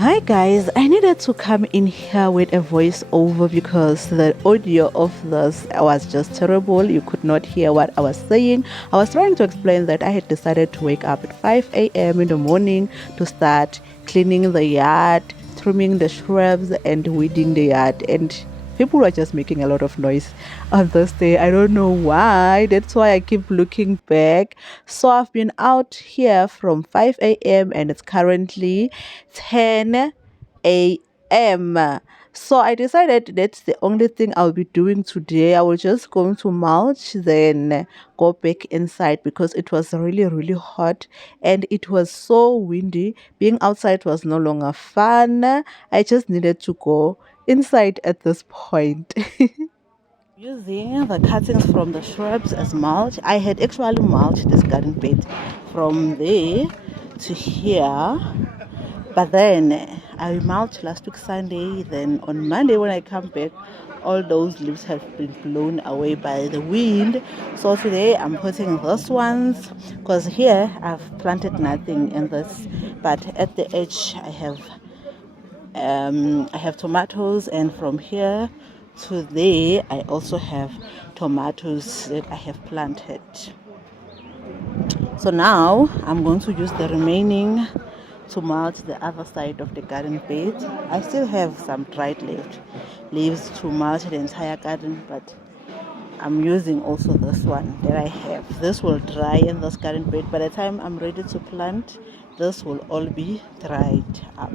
Hi guys, I needed to come in here with a voiceover because the audio of this was just terrible. You could not hear what I was saying. I was trying to explain that I had decided to wake up at 5 a.m. in the morning to start cleaning the yard, trimming the shrubs, and weeding the yard. And people were just making a lot of noise on this day. I don't know why. That's why I keep looking back. So I've been out here from 5 a.m. and it's currently 10 a.m. So I decided that's the only thing I'll be doing today. I was just going to mulch, then go back inside because it was really, really hot and it was so windy. Being outside was no longer fun. I just needed to go inside at this point. Using the cuttings from the shrubs as mulch, I had actually mulched this garden bed from there to here, but then I mulched last week Sunday. Then on Monday when I come back, all those leaves have been blown away by the wind. So today I'm putting those ones because here I've planted nothing in this, but at the edge I have tomatoes, and from here to there I also have tomatoes that I have planted. So now I'm going to use the remaining to mulch the other side of the garden bed. I still have some dried leaves to mulch the entire garden, but I'm using also this one that I have. This will dry in this garden bed. By the time I'm ready to plant, this will all be dried up.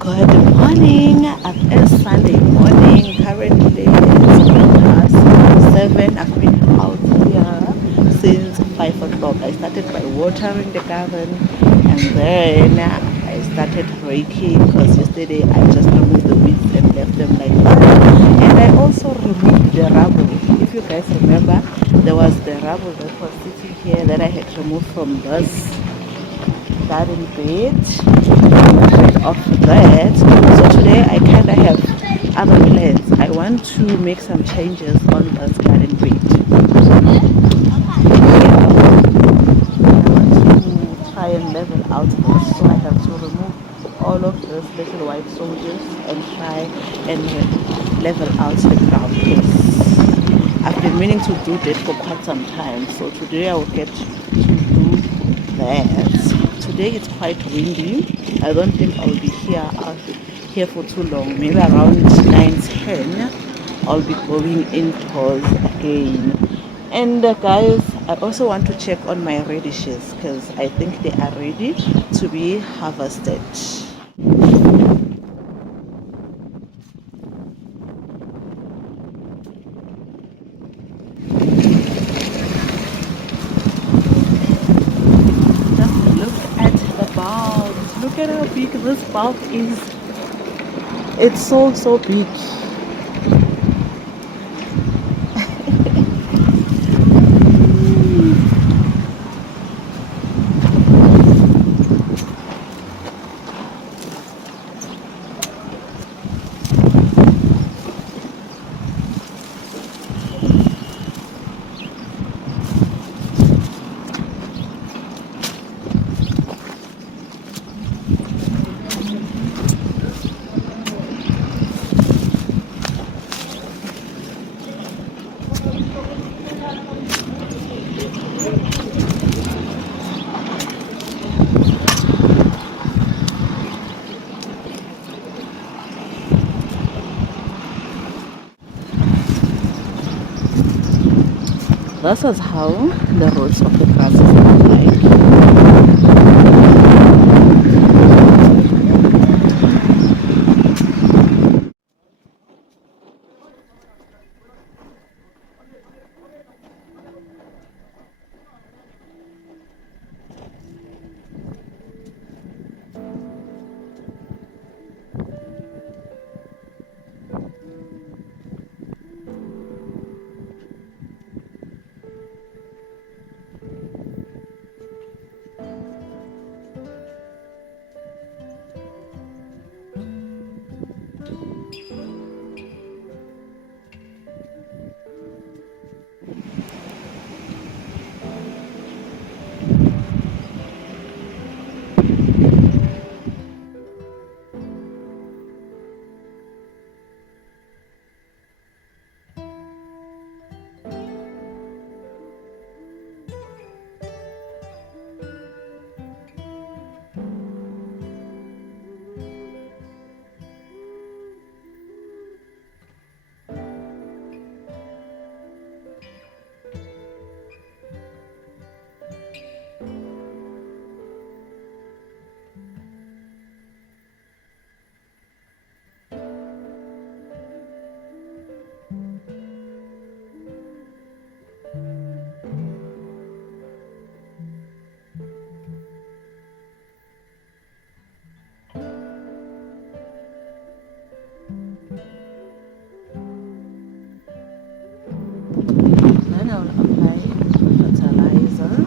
Good morning. It is Sunday morning. Currently it's 7. I've been out here since 5 o'clock. I started by watering the garden and then I I started raking because yesterday I just removed the weeds and left them like that. And I also removed the rubble. If you guys remember, there was the rubble that was sitting here that I had removed from this garden bed. Got rid of that. So today I kind of have other plans. I want to make some changes on this garden bed. I want to try and level out this, so I have to remove all of these little white soldiers and try and level out the ground, because I've been meaning to do that for quite some time. So today I will get to do that. Today it's quite windy. I don't think I'll be here for too long. Maybe around 9:10 I'll be going indoors again. And guys, I also want to check on my radishes because I think they are ready to be harvested. Just look at the bulbs. Look at how big this bulb is. It's so big. This is how the roots of the grasses look like. Then I'll apply fertilizer.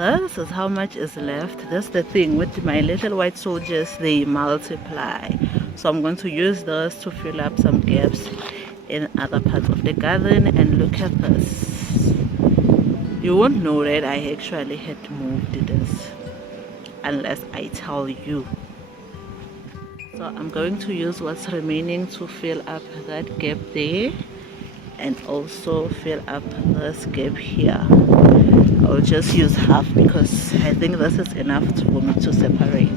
this is how much is left. That's the thing with my little white soldiers, they multiply. So I'm going to use those to fill up some gaps in other parts of the garden. And look at this. You won't know that I actually had moved this unless I tell you. So I'm going to use what's remaining to fill up that gap there, and also fill up this gap here. I'll just use half because I think this is enough for me to separate.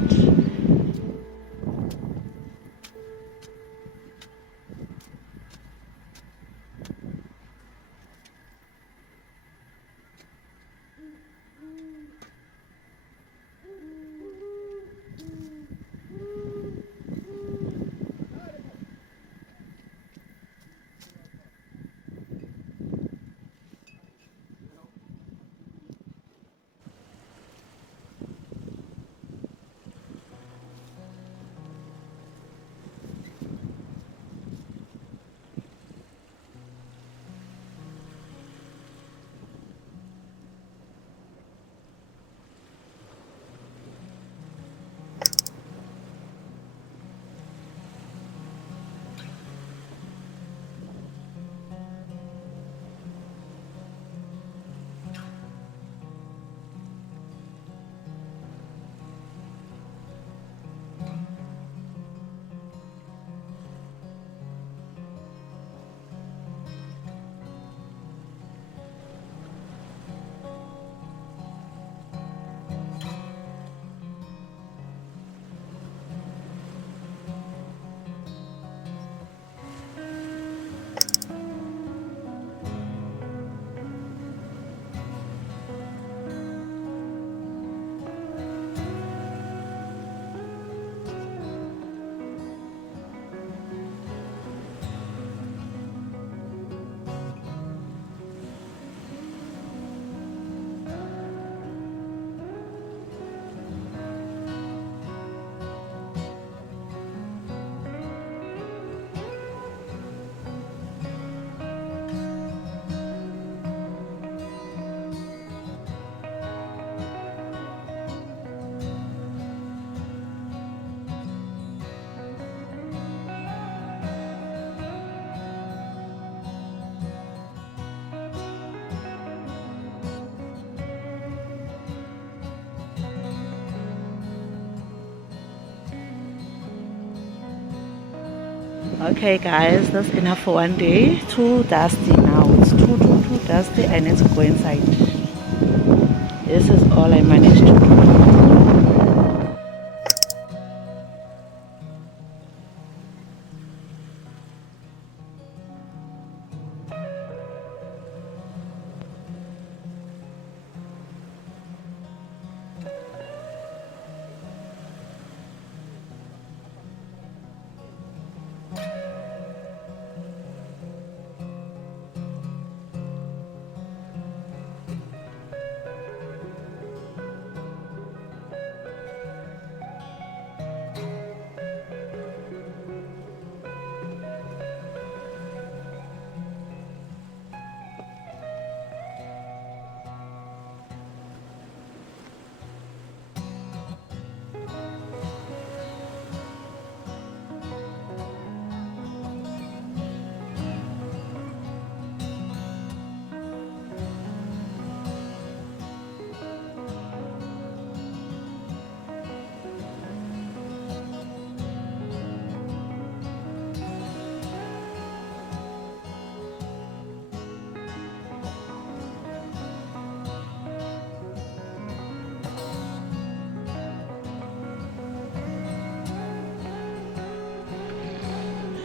Okay guys, that's enough for one day. Too dusty now. It's too dusty. I need to go inside. This is all I managed to do.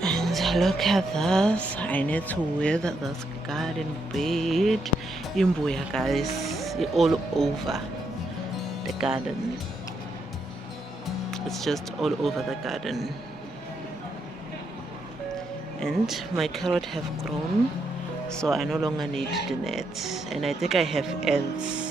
And look at this. I need to wear this garden bed. Imbuya guys, all over the garden. It's just all over the garden. And my carrot have grown, so I no longer need the net. And I think I have ants.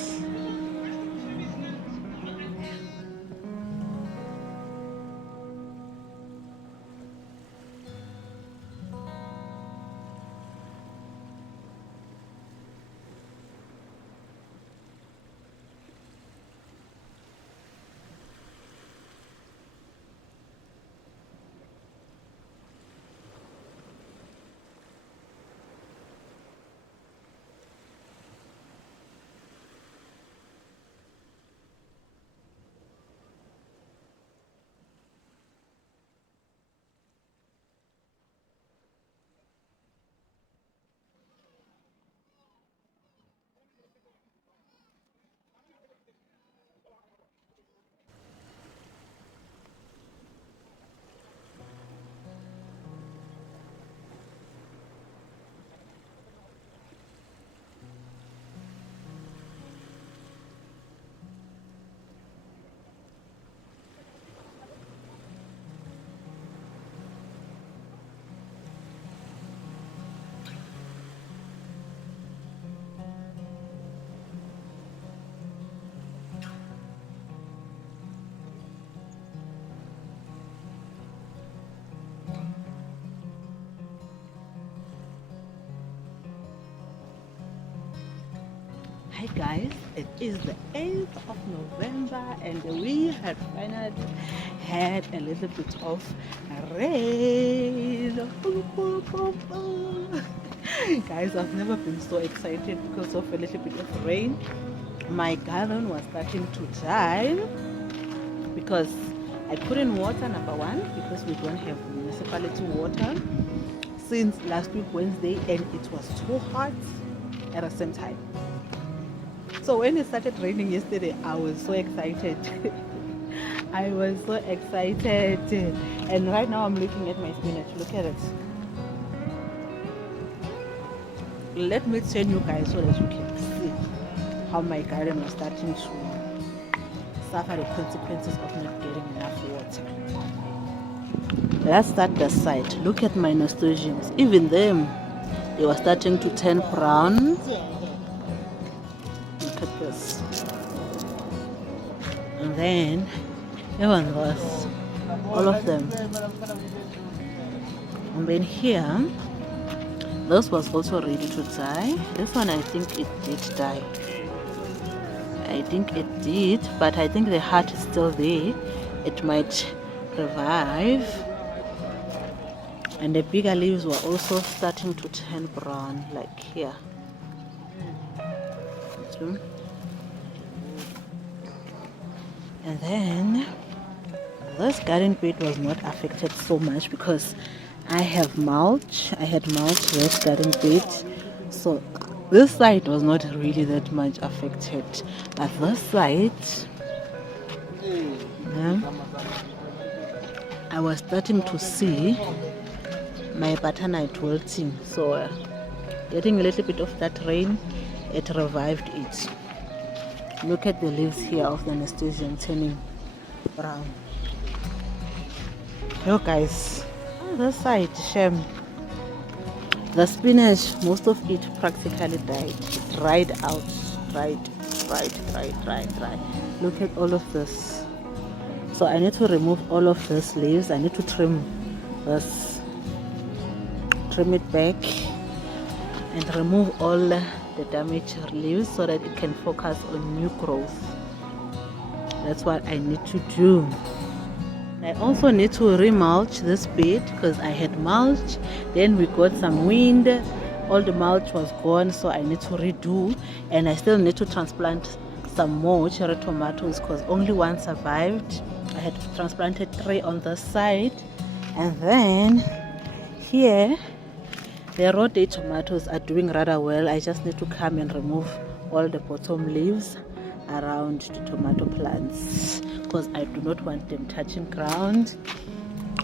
Hi guys, it is the 8th of November and we had finally had a little bit of rain. Guys, I've never been so excited because of a little bit of rain. My garden was starting to die because I couldn't water, number one, because we don't have municipality water since last week Wednesday, and it was too hot at the same time. So when it started raining yesterday, I was so excited. I was so excited. And right now I'm looking at my spinach. Look at it. Let me turn you guys so that you can see how my garden was starting to suffer the consequences of not getting enough water. Let's start the side. Look at my nasturtiums. Even them, they were starting to turn brown. Look at this. And then even this, all of them. And then here, this was also ready to die. This one, I think it did die. I think it did, but I think the heart is still there. It might revive. And the bigger leaves were also starting to turn brown, like here. And then this garden bed was not affected so much because I have mulch. I had mulch this garden bed, so this side was not really that much affected. But this side, yeah, I was starting to see my butternut wilting. So getting a little bit of that rain, it revived it. Look at the leaves here of the nasturtium turning brown. Yo guys, on this side, shame. The spinach, most of it practically died. It dried out. Dried. Look at all of this. So I need to remove all of these leaves. I need to trim this. Trim it back and remove all the damaged leaves so that it can focus on new growth. That's what I need to do. I also need to remulch this bed because I had mulch, then we got some wind, all the mulch was gone, so I need to redo, and I still need to transplant some more cherry tomatoes because only one survived. I had transplanted 3 on this side, and then here the raw day tomatoes are doing rather well. I just need to come and remove all the bottom leaves around the tomato plants because I do not want them touching ground.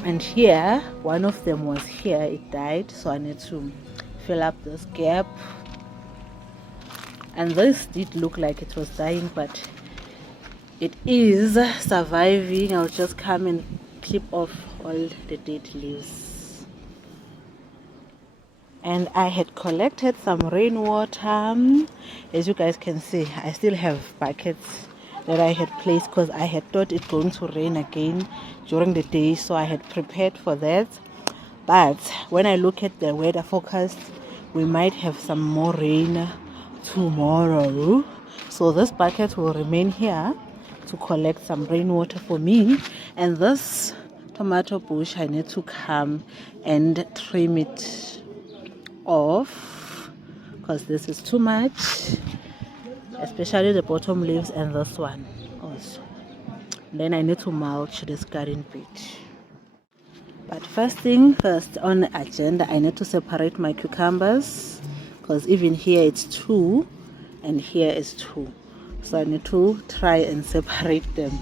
And here, one of them was here, it died, so I need to fill up this gap. And this did look like it was dying, but it is surviving. I'll just come and clip off all the dead leaves. And I had collected some rainwater. As you guys can see, I still have buckets that I had placed because I had thought it's going to rain again during the day, so I had prepared for that. But when I look at the weather forecast, we might have some more rain tomorrow, so this bucket will remain here to collect some rainwater for me. And this tomato bush, I need to come and trim it off because this is too much, especially the bottom leaves and this one also. Then I need to mulch this garden bed. But first thing first on the agenda, I need to separate my cucumbers because even here it's 2 and here is 2, so I need to try and separate them.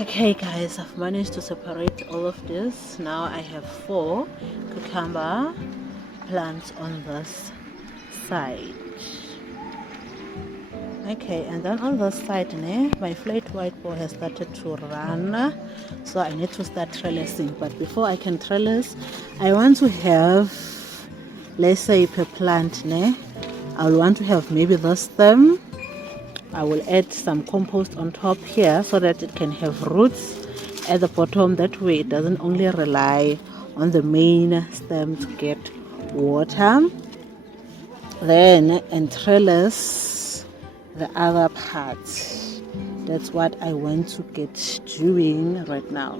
Okay guys, I've managed to separate all of this. Now I have 4 cucumber plants on this side. Okay, and then on this side my flat white ball has started to run, so I need to start trellising. But before I can trellis, I want to have, let's say per plant I'll want to have maybe the stem. I will add some compost on top here so that it can have roots at the bottom. That way it doesn't only rely on the main stem to get water. Then and trellis the other parts. That's what I want to get doing right now.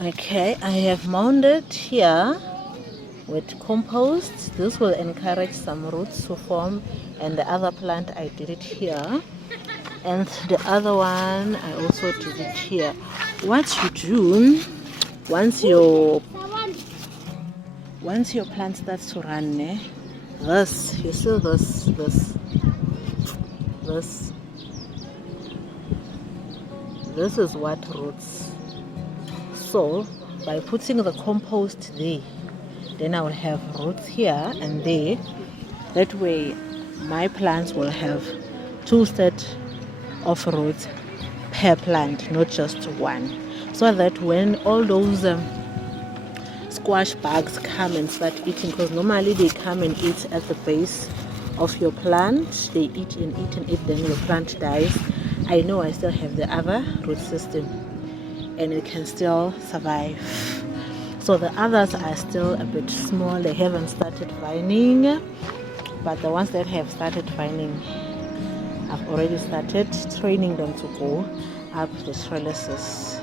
Okay, I have mounded here with compost. This will encourage some roots to form, and the other plant I did it here, and the other one I also did it here. What you do once your plant starts to run, this, you see this is what roots. So by putting the compost there, then I will have roots here and there. That way my plants will have 2 sets of roots per plant, not just one, so that when all those squash bugs come and start eating, because normally they come and eat at the base of your plant, they eat and eat and eat, then your plant dies. I know I still have the other root system and it can still survive. So the others are still a bit small, they haven't started vining, but the ones that have started vining, I've already started training them to go up the trellises.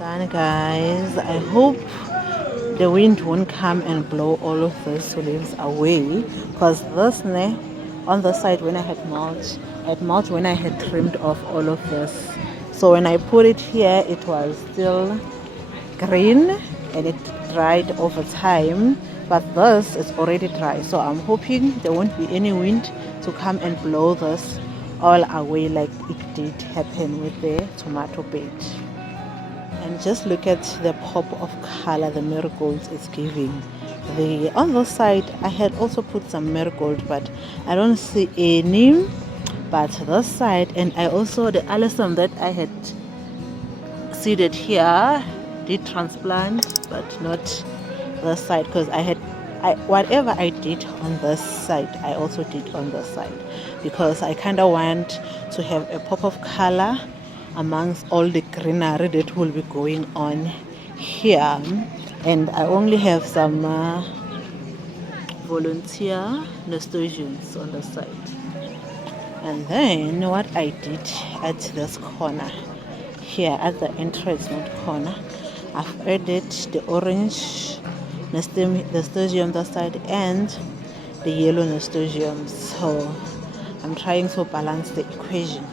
Done, guys. I hope the wind won't come and blow all of these leaves away, because this on the side when I had mulch when I had trimmed off all of this. So when I put it here, it was still green and it dried over time, but this is already dry. So I'm hoping there won't be any wind to come and blow this all away like it did happen with the tomato bed. And just look at the pop of color the marigolds is giving. On the side I had also put some marigold, but I don't see any. But this side, and I also the alyssum that I had seeded here did transplant, but not this side, because whatever I did on this side I also did on this side, because I kind of want to have a pop of color amongst all the greenery that will be going on here. And I only have some volunteer nasturtiums on the side. And then what I did at this corner here, at the entrance corner, I've added the orange nasturtium on the side and the yellow nasturtium. So I'm trying to balance the equation.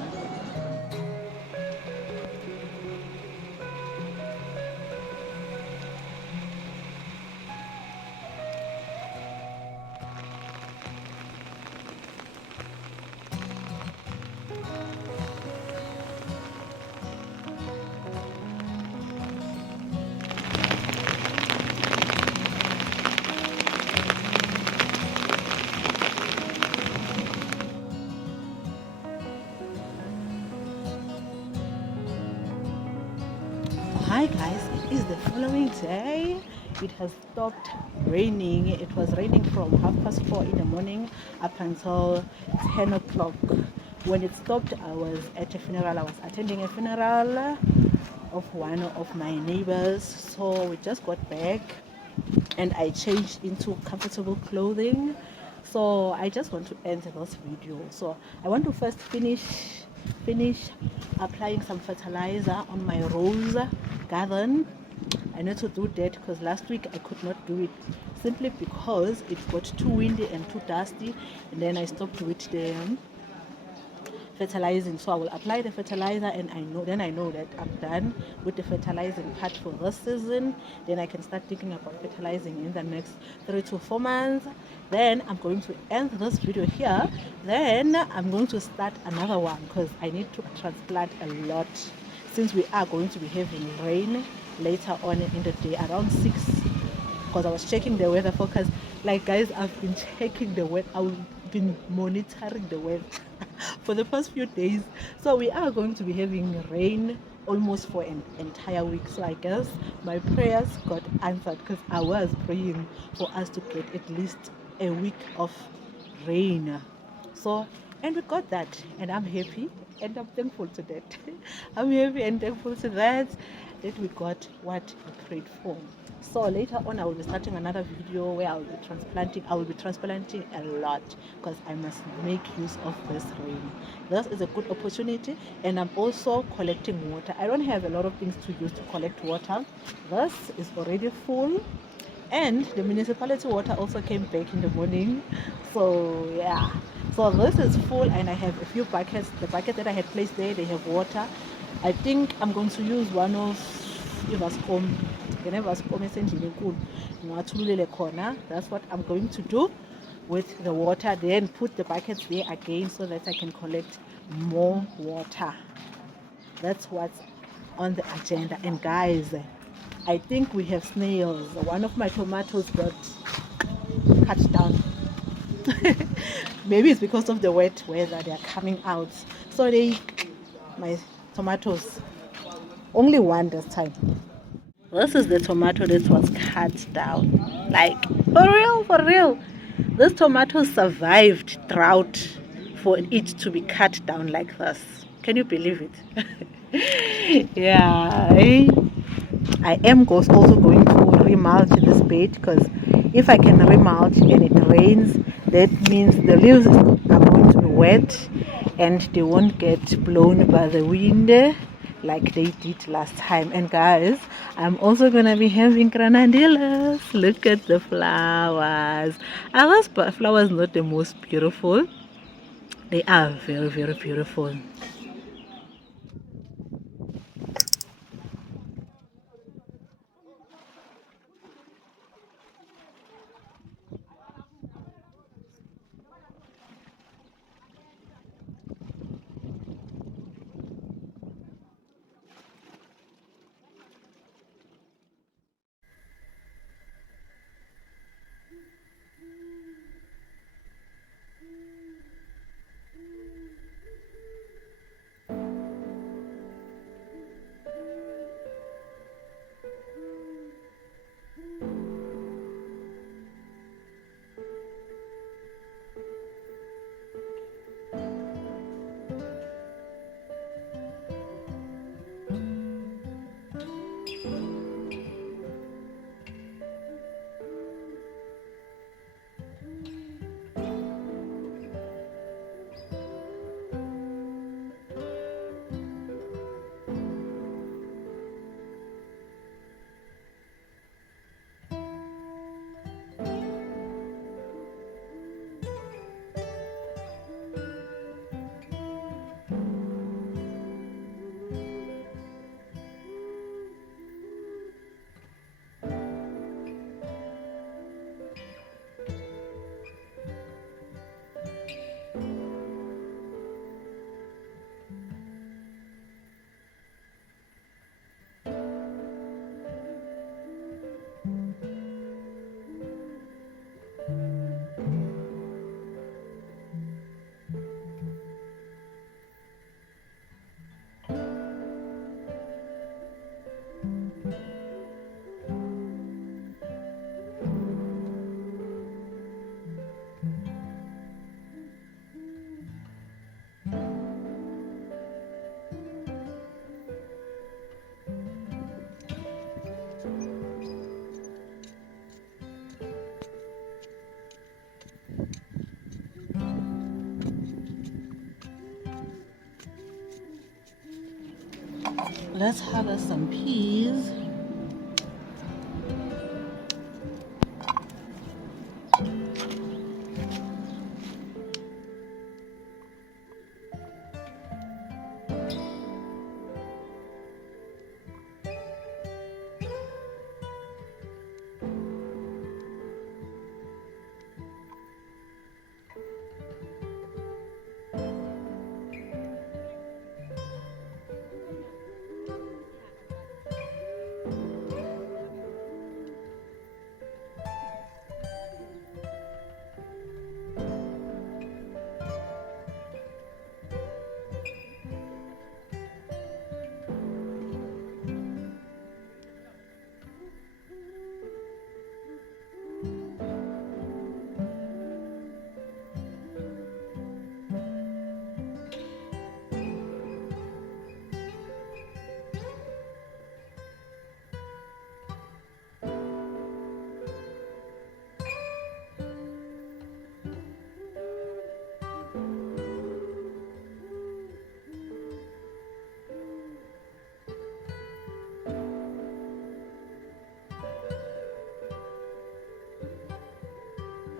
Hi guys, it is the following day. It has stopped raining. It was raining from 4:30 in the morning up until 10 o'clock. When it stopped, I was at a funeral. I was attending a funeral of one of my neighbors. So we just got back and I changed into comfortable clothing. So I just want to end this video. So I want to first finish applying some fertilizer on my rose garden. I need to do that because last week I could not do it simply because it got too windy and too dusty, and then I stopped with the fertilizing. So I will apply the fertilizer, and I know that I'm done with the fertilizing part for this season. Then I can start thinking about fertilizing in the next 3 to 4 months. Then I'm going to end this video here. Then I'm going to start another one because I need to transplant a lot, since we are going to be having rain later on in the day around 6, because I was checking the weather forecast. Like guys, I've been checking the weather, I've been monitoring the weather for the past few days. So we are going to be having rain almost for an entire week. So I guess my prayers got answered, because I was praying for us to get at least a week of rain. So, and we got that, and I'm happy and I'm thankful to that. I'm happy and thankful to that we got what we prayed for. So later on I will be starting another video where I will be transplanting a lot, because I must make use of this rain. This is a good opportunity, and I'm also collecting water. I don't have a lot of things to use to collect water. This is already full, and the municipality water also came back in the morning. So yeah, so this is full, and I have a few buckets. The bucket that I had placed there, they have water. I think I'm going to use one of Ivascom. That's what I'm going to do with the water. Then put the buckets there again so that I can collect more water. That's what's on the agenda. And guys, I think we have snails. One of my tomatoes got cut down. Maybe it's because of the wet weather, they are coming out. So my tomatoes, only one this time. This is the tomato that was cut down. Like, for real. This tomato survived drought for it to be cut down like this. Can you believe it? Yeah. I am also going to remulch this bed, because if I can remulch and it rains, that means the leaves are going to be wet and they won't get blown by the wind. like they did last time. And guys, I'm also gonna be having granadillas. Look at the flowers. Are those flowers not the most beautiful? They are very, very beautiful. Let's harvest some peas.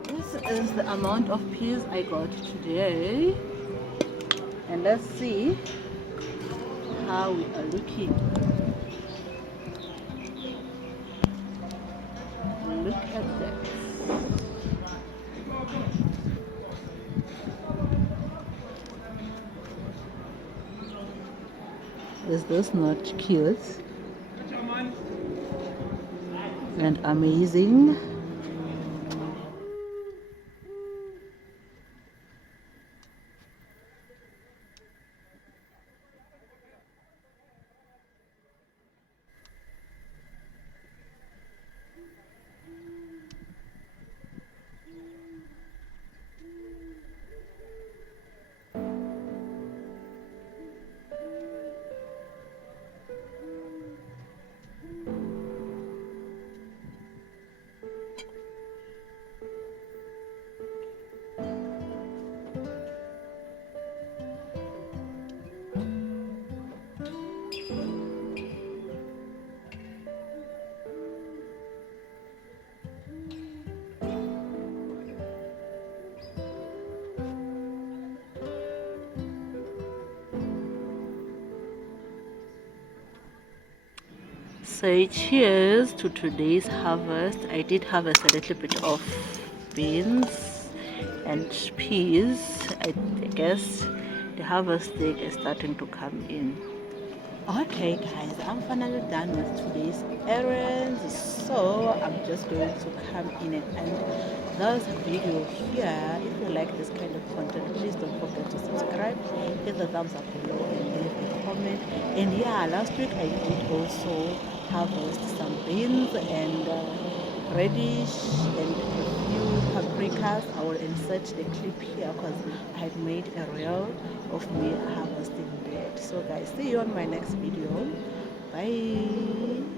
This is the amount of peas I got today, and let's see how we are looking. Look at that. Is this not cute and amazing? So cheers to today's harvest. I did harvest a little bit of beans and peas. I guess the harvesting is starting to come in. Okay guys, I'm finally done with today's errands, so I'm just going to come in and end this video here. If you like this kind of content, please don't forget to subscribe, hit the thumbs up below and leave a comment. And yeah, last week I did also harvest some beans and radish and a few paprikas. I will insert the clip here because I had made a reel of me harvesting that. So guys, see you on my next video. Bye.